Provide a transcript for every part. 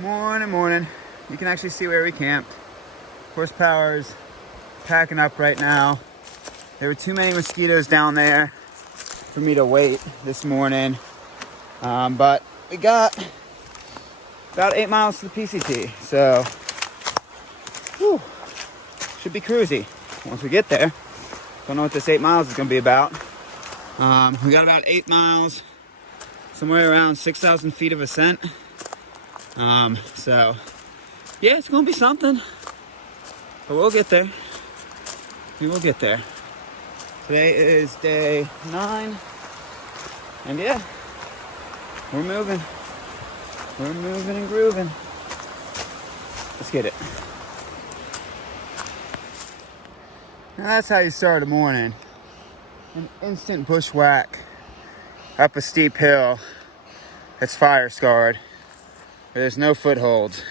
Morning. You can actually see where we camped. Horsepower's packing up right now. There were too many mosquitoes down there for me to wait this morning. But we got about 8 miles to the PCT. So, should be cruisy once we get there. Don't know what this 8 miles is going to be about. We got about 8 miles, somewhere around 6,000 feet of ascent. So, yeah, it's going to be something. But we'll get there. We will get there. Today is day 9. And yeah, we're moving. We're moving and grooving. Let's get it. Now that's how you start a morning. An instant bushwhack up a steep hill that's fire scarred, where there's no footholds.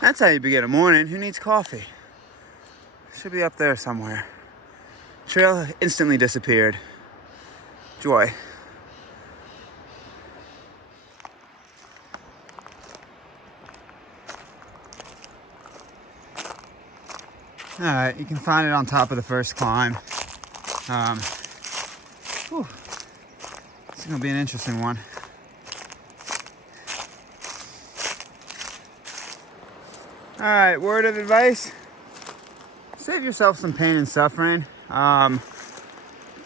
That's how you begin a morning. Who needs coffee? Should be up there somewhere. Trail instantly disappeared. Joy. Alright, you can find it on top of the first climb. It's gonna be an interesting one. Alright, word of advice. Save yourself some pain and suffering.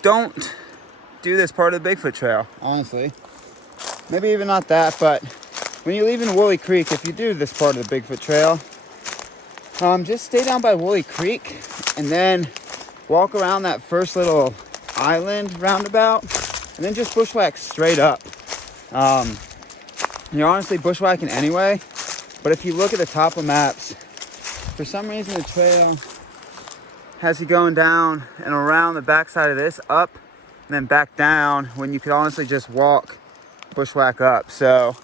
Don't do this part of the Bigfoot Trail, honestly. Maybe even not that, but when you're leaving Wooley Creek, if you do this part of the Bigfoot Trail, just stay down by Wooley Creek and then walk around that first little island roundabout and then just bushwhack straight up. You're honestly bushwhacking anyway, but if you look at the top of maps, for some reason the trail has you going down and around the backside of this, up and then back down, when you could honestly just walk bushwhack up. So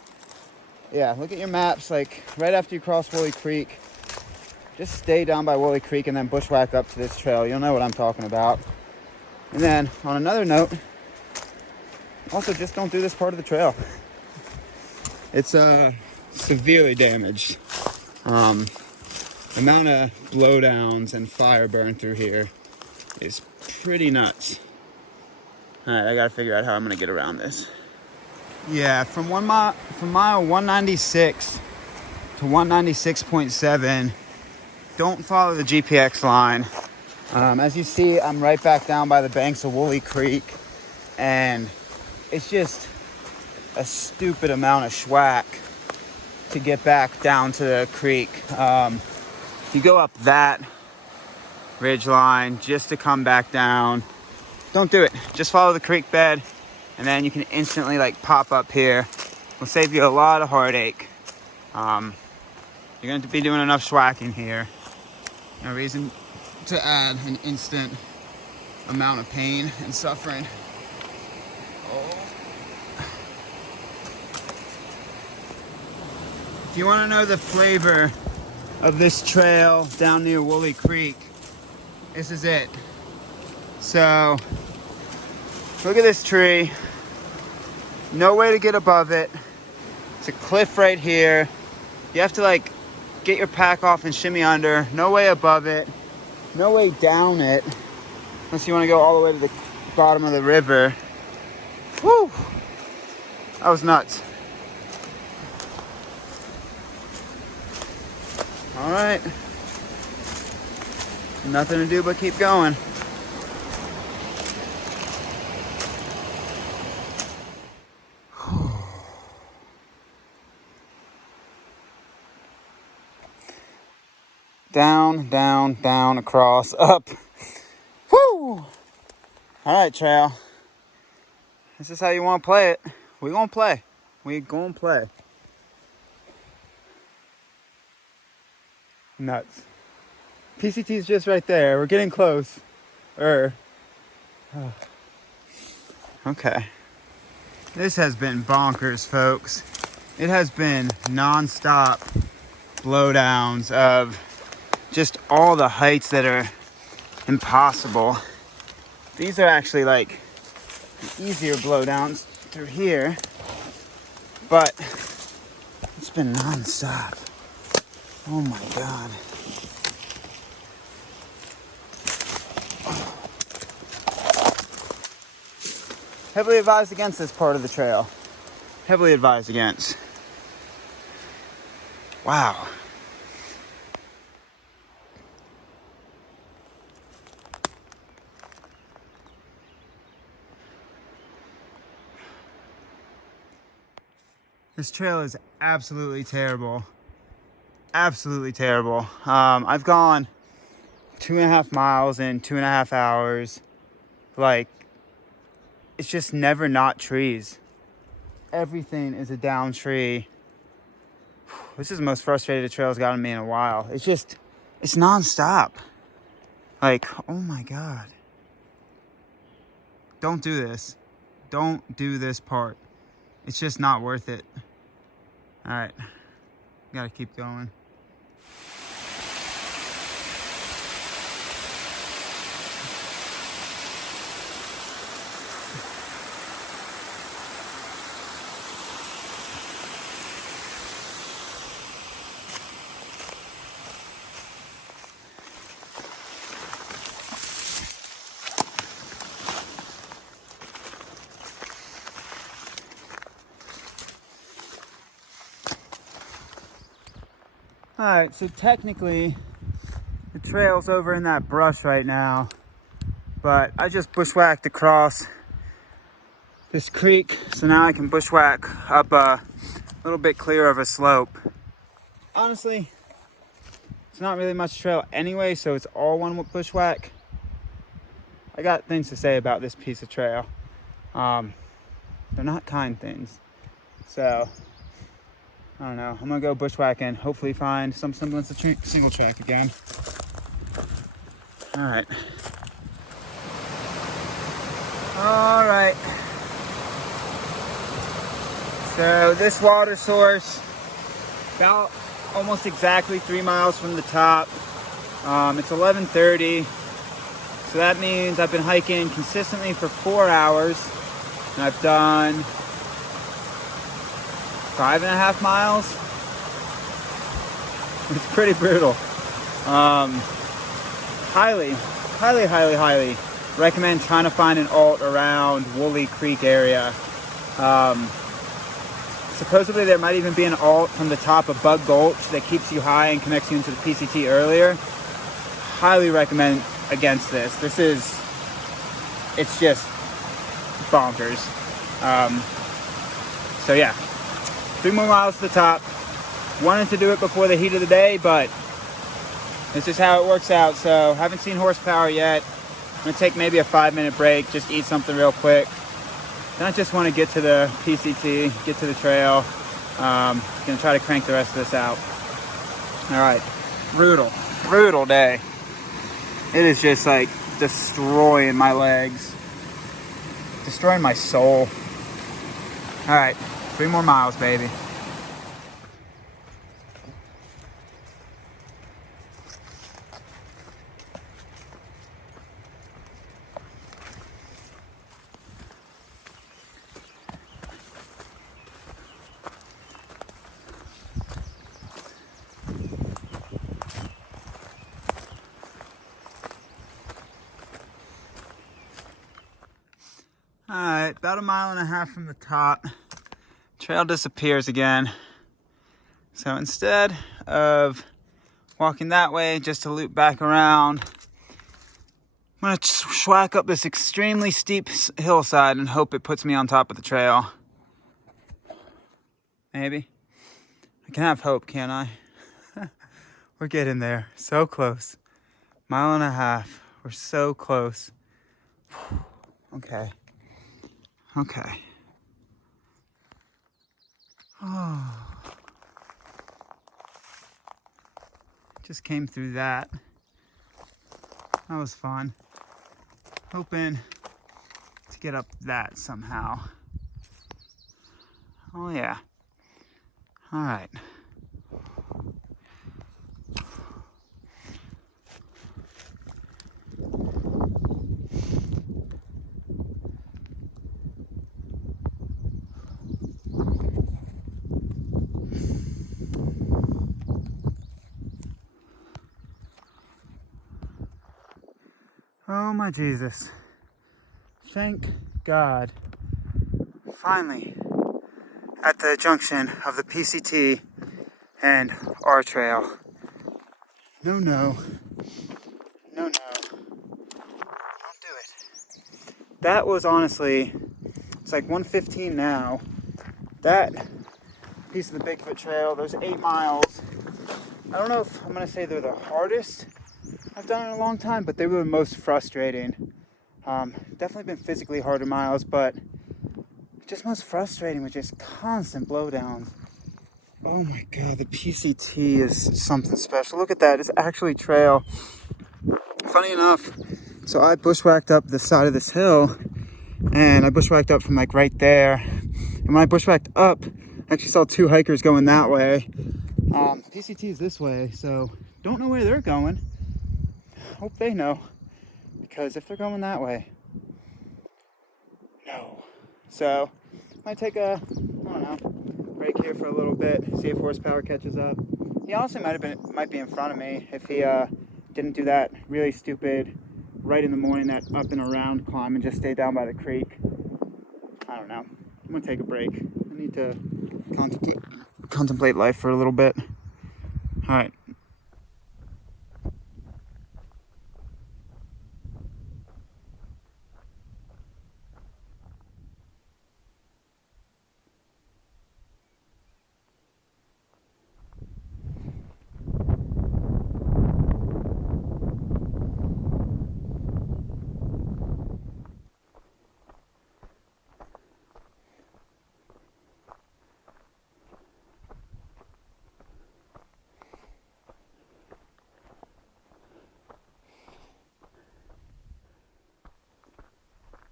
yeah, look at your maps, like right after you cross Wooley Creek, just stay down by Wooley Creek and then bushwhack up to this trail. You'll know what I'm talking about. And then on another note, also just don't do this part of the trail. It's severely damaged. The amount of blowdowns and fire burn through here is pretty nuts. Alright, I gotta figure out how I'm gonna get around this. Yeah, from mile 196 to 196.7, don't follow the GPX line. As you see, I'm right back down by the banks of Wooley Creek, and it's just a stupid amount of schwack to get back down to the creek. You go up that ridge line just to come back down. Don't do it. Just follow the creek bed, and then you can instantly pop up here. It'll save you a lot of heartache. You're going to be doing enough schwacking here. No reason to add an instant amount of pain and suffering. If you want to know the flavor of this trail down near Wooley Creek, this is it. So, look at this tree. No way to get above it. It's a cliff right here. You have to get your pack off and shimmy under. No way above it. No way down it. Unless you want to go all the way to the bottom of the river. Woo! That was nuts. Alright. Nothing to do but keep going. Down, across, up. Woo! Alright, trail. This is how you want to play it. We gonna play. Nuts. PCT's just right there. We're getting close. Okay. This has been bonkers, folks. It has been non-stop blowdowns of just all the heights that are impossible. These are actually the easier blowdowns through here, but it's been non-stop. Oh my God. Heavily advised against this part of the trail. Heavily advised against. Wow. This trail is absolutely terrible. Absolutely terrible. I've gone 2.5 miles in 2.5 hours. Like, it's just never not trees. Everything is a down tree. This is the most frustrated the trail's gotten me in a while. It's non-stop. Like, oh my God. Don't do this. Don't do this part. It's just not worth it. All right, gotta keep going. All right, so technically the trail's over in that brush right now, but I just bushwhacked across this creek, so now I can bushwhack up a little bit clear of a slope. Honestly, it's not really much trail anyway, so it's all one bushwhack. I got things to say about this piece of trail. They're not kind things. So, I don't know. I'm gonna go bushwhacking, hopefully find some semblance of single track again. All right. All right. So this water source, about almost exactly 3 miles from the top. It's 11:30. So that means I've been hiking consistently for 4 hours. And I've done 5.5 miles. It's pretty brutal. Highly recommend trying to find an alt around Wooley Creek area. Supposedly there might even be an alt from the top of Bug Gulch that keeps you high and connects you into the PCT earlier. Highly recommend against this. It's just bonkers. So yeah, 3 more miles to the top. Wanted to do it before the heat of the day, but this is how it works out. So haven't seen horsepower yet. I'm gonna take maybe a 5-minute break, just eat something real quick. Then I just want to get to the PCT, get to the trail. Gonna try to crank the rest of this out. All right, brutal day. It is just like destroying my legs, destroying my soul. All right, 3 more miles, baby. All right, about 1.5 miles from the top. Trail disappears again. So instead of walking that way just to loop back around, I'm gonna schwack up this extremely steep hillside and hope it puts me on top of the trail. Maybe. I can have hope, can't I? We're getting there. So close. 1.5 miles. We're so close. Okay. Okay. Oh. Just came through that. That was fun. Hoping to get up that somehow. Oh yeah. All right. Oh my Jesus. Thank God. Finally at the junction of the PCT and our trail. No, no. No, no. Don't do it. That was honestly, it's like 1:15 now. That piece of the Bigfoot Trail, those 8 miles, I don't know if I'm going to say they're the hardest I've done in a long time, but they were the most frustrating. Definitely been physically harder miles, but just most frustrating with just constant blowdowns. Oh my God, the PCT is something special. Look at that, it's actually trail. Funny enough, so I bushwhacked up the side of this hill, and I bushwhacked up from like right there. And when I bushwhacked up, I actually saw 2 hikers going that way. PCT is this way, so don't know where they're going. Hope they know, because if they're going that way, no. So might take a, I don't know, break here for a little bit, see if horsepower catches up. He honestly might be in front of me if he didn't do that really stupid right in the morning, that up and around climb, and just stay down by the creek. I don't know. I'm gonna take a break. I need to contemplate life for a little bit. All right.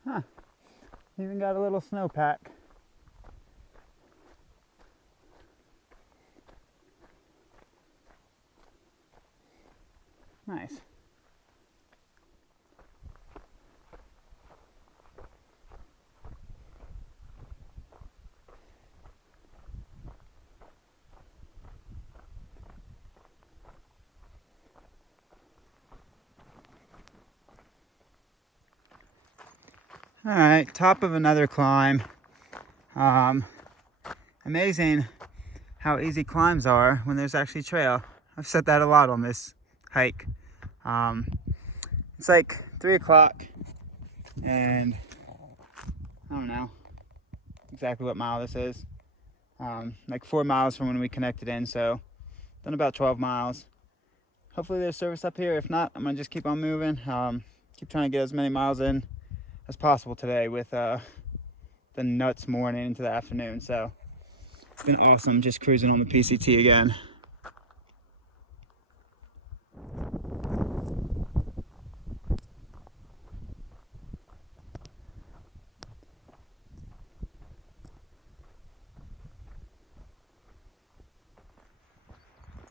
Huh. Even got a little snowpack. Nice. All right, top of another climb. Amazing how easy climbs are when there's actually trail. I've said that a lot on this hike. It's like 3 o'clock, and I don't know exactly what mile this is. Like 4 miles from when we connected in, so done about 12 miles. Hopefully there's service up here. If not, I'm gonna just keep on moving. Keep trying to get as many miles in as possible today with the nuts morning into the afternoon. So it's been awesome just cruising on the PCT again.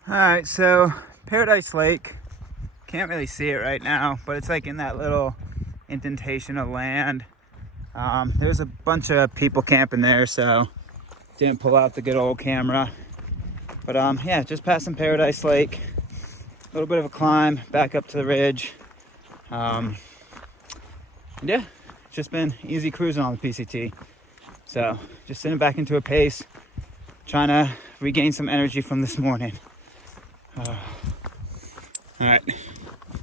All right, so Paradise Lake, can't really see it right now, but it's like in that little indentation of land. There's a bunch of people camping there, so didn't pull out the good old camera. But yeah, just passing Paradise Lake. A little bit of a climb back up to the ridge. And yeah, just been easy cruising on the PCT. So just sitting back into a pace, trying to regain some energy from this morning. All right,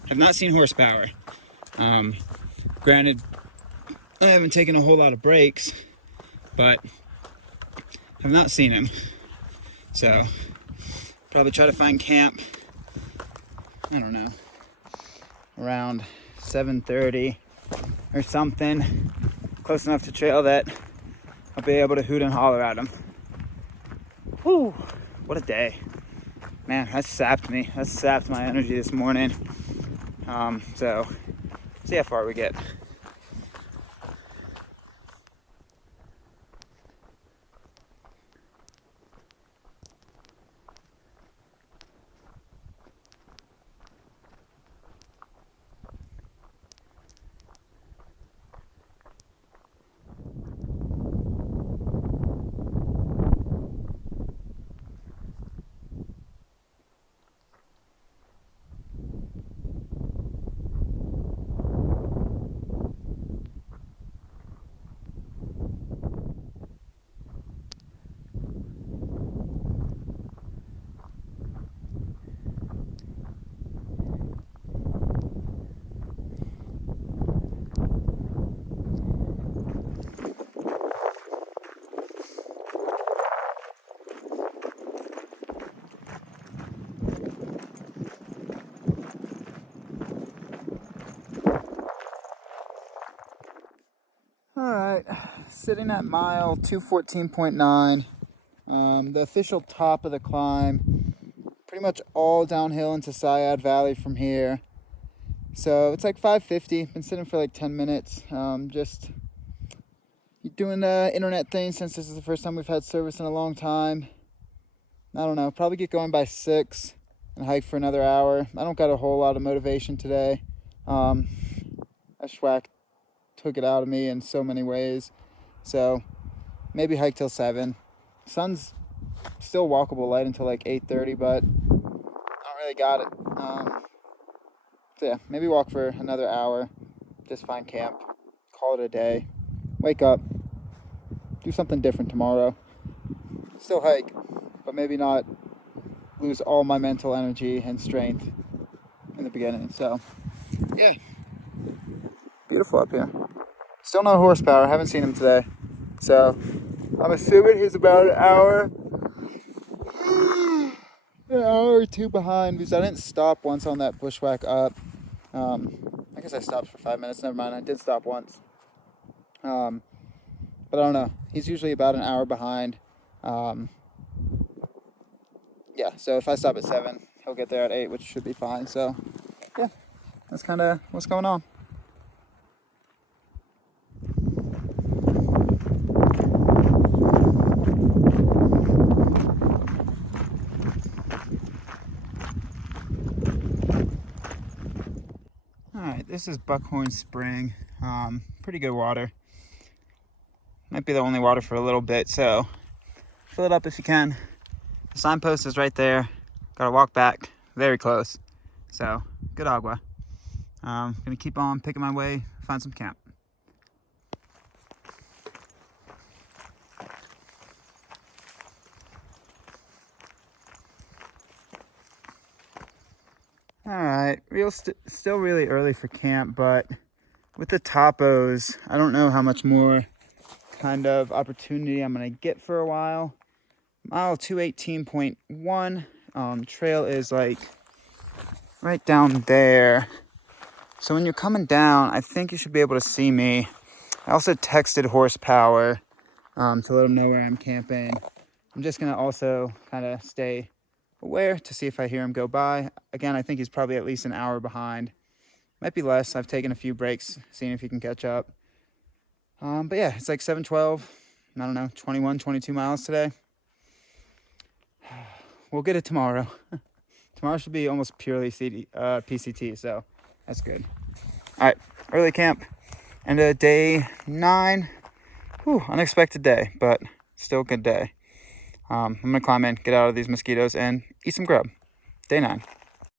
have not seen horsepower. Granted, I haven't taken a whole lot of breaks, but have not seen him. So probably try to find camp, I don't know, around 7:30 or something, close enough to trail that I'll be able to hoot and holler at him. Whew, what a day. Man, that sapped me. That sapped my energy this morning. So see how far we get. right, sitting at mile 214.9. The official top of the climb. Pretty much all downhill into Syad Valley from here. So it's like 5:50. Been sitting for like 10 minutes. Just doing the internet thing since this is the first time we've had service in a long time. I don't know, probably get going by 6 and hike for another hour. I don't got a whole lot of motivation today. Bushwack took it out of me in so many ways. So maybe hike till 7. Sun's still walkable light until like 8:30, but I don't really got it. So yeah, maybe walk for another hour. Just find camp. Call it a day. Wake up. Do something different tomorrow. Still hike, but maybe not lose all my mental energy and strength in the beginning. So yeah, beautiful up here. Still no horsepower. Haven't seen him today. So I'm assuming he's about an hour or two behind because I didn't stop once on that bushwhack up. I guess I stopped for 5 minutes. Never mind. I did stop once. But I don't know. He's usually about an hour behind. Yeah, so if I stop at 7, he'll get there at 8, which should be fine. So yeah, that's kind of what's going on. Alright, this is Buckhorn Spring. Pretty good water. Might be the only water for a little bit, so fill it up if you can. The signpost is right there. Gotta walk back, very close. So, good agua. Gonna keep on picking my way, find some camp. Alright, still really early for camp, but with the topos, I don't know how much more kind of opportunity I'm gonna get for a while. Mile 218.1, trail is like right down there. So when you're coming down, I think you should be able to see me. I also texted horsepower to let them know where I'm camping. I'm just gonna also kind of stay aware to see if I hear him go by. Again, I think he's probably at least an hour behind. Might be less. I've taken a few breaks, seeing if he can catch up. But yeah, it's like 7:12. I don't know, 21, 22 miles today. We'll get it tomorrow. Tomorrow should be almost purely PCT, so that's good. All right, early camp. And day 9. Whew, unexpected day, but still a good day. I'm gonna climb in, get out of these mosquitoes, and eat some grub. Day 9.